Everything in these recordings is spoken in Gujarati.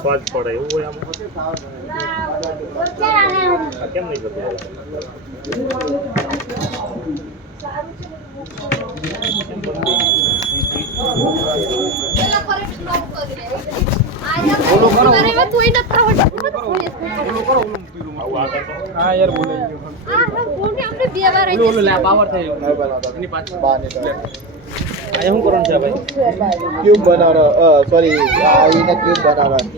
સ્વાદ પડે એવું હોય આમ કેમ નહીં થતું હા યાર બોલે શું કરવાનું છે ભાઈ? ક્યુબ બનાવવાનો સોરી આઈના ક્યુબ બનાવવાનો.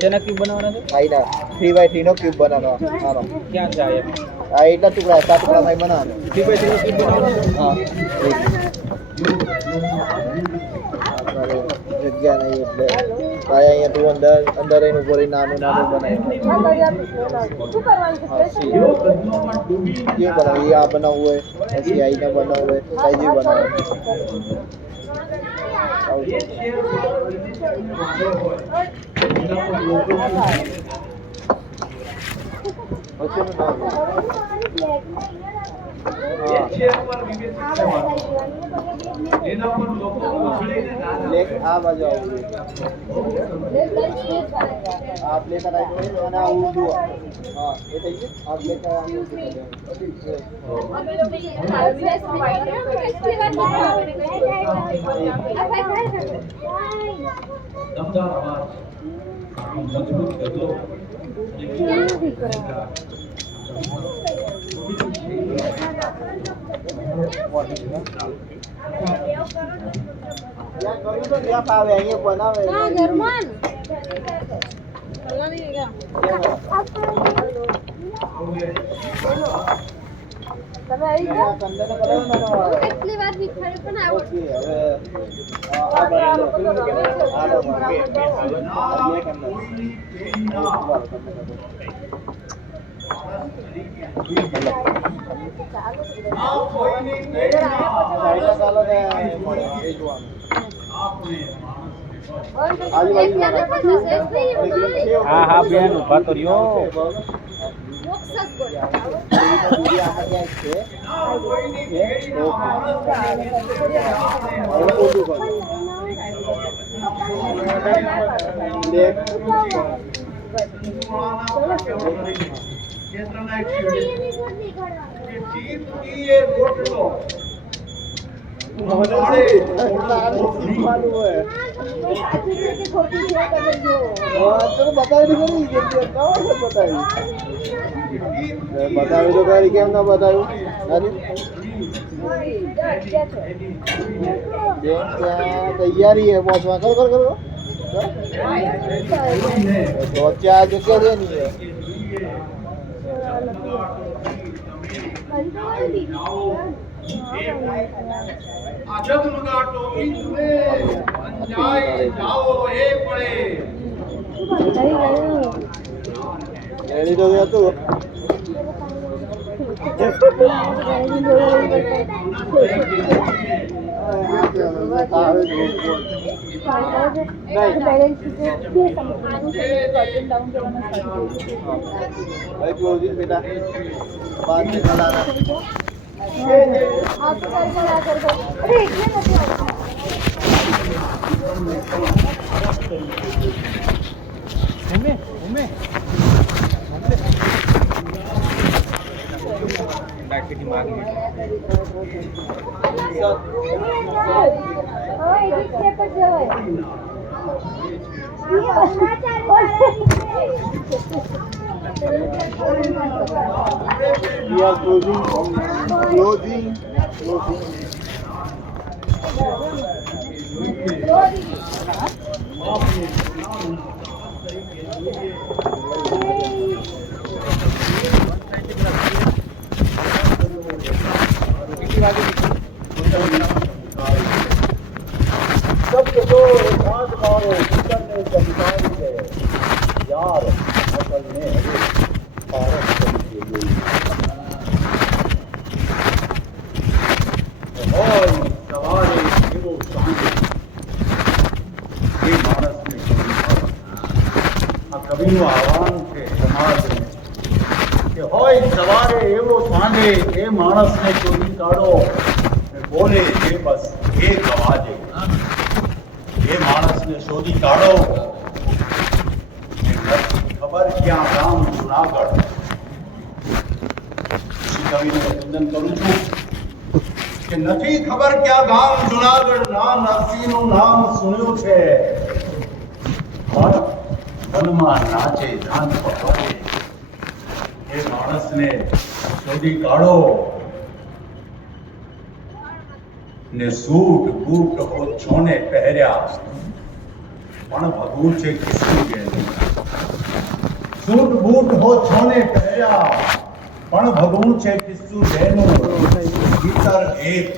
શેના ક્યુબ બનાવવાના છે? આઈના 3x3 નો ક્યુબ બનાવવાનો. હાલો ક્યાં છે આ એટલા ટુકડા 7 ટુકડામાં બનાવવાનો. 3x3 નો ક્યુબ બનાવવાનો? હા જગ્યા નહીં એટલે અહીંયા તું અંદર રહીને ઉપર નાનું નાનું બનાવી જે બનાવી આ બનાવવું હોય પછી આઈને બનાવવું હોય સાઈઝ બનાવે આ બાજુ આવું આ પ્લેટ અને આ ઊંધું હા એ થઈ ગયું આ પ્લેટ ત્યાં ફાવે અહીંયા બનાવે કેટલી વાર વિખાડે પણ આવડે હા હા બેન ઉભા તો રહ્યો બતાવ્યું તો કરી કેમ ના બતાવ્યું તૈયારી है पहुंचवा कर कर कर तो क्या जगह देनी है रेडी तो गया तू बेटा बाद में कल आना We are closing. सब जो एकांत मारो करने जगदाई है यार असल में भारत के लिए और सवारे एवो शांति ये मानस में कभी आह्वान છે સમાજ કે હોય સવારે એવો સાંજે એ માણસને ચોરી કાઢો બોલે એ બસ એક અવાજે એ માણસને શોધી કાઢો ખબર ક્યાં ગામ જુનાગઢ કવિનું વંદન કરું છું કે નથી ખબર ક્યાં ગામ જુનાગઢ ના નરસિંહનું નામ સુન્યું છે પણ મનમાં નાચે ધાન પકડે એ માણસને શોધી કાઢો ને સૂટ બૂટ ઓછોને પહેર્યા પણ ભગવું છે કિસ્સું ગેલું સૂટ બૂટ ઓછોને પહેર્યા પણ ભગવું છે કિસ્સું ગેલું ભીતર એક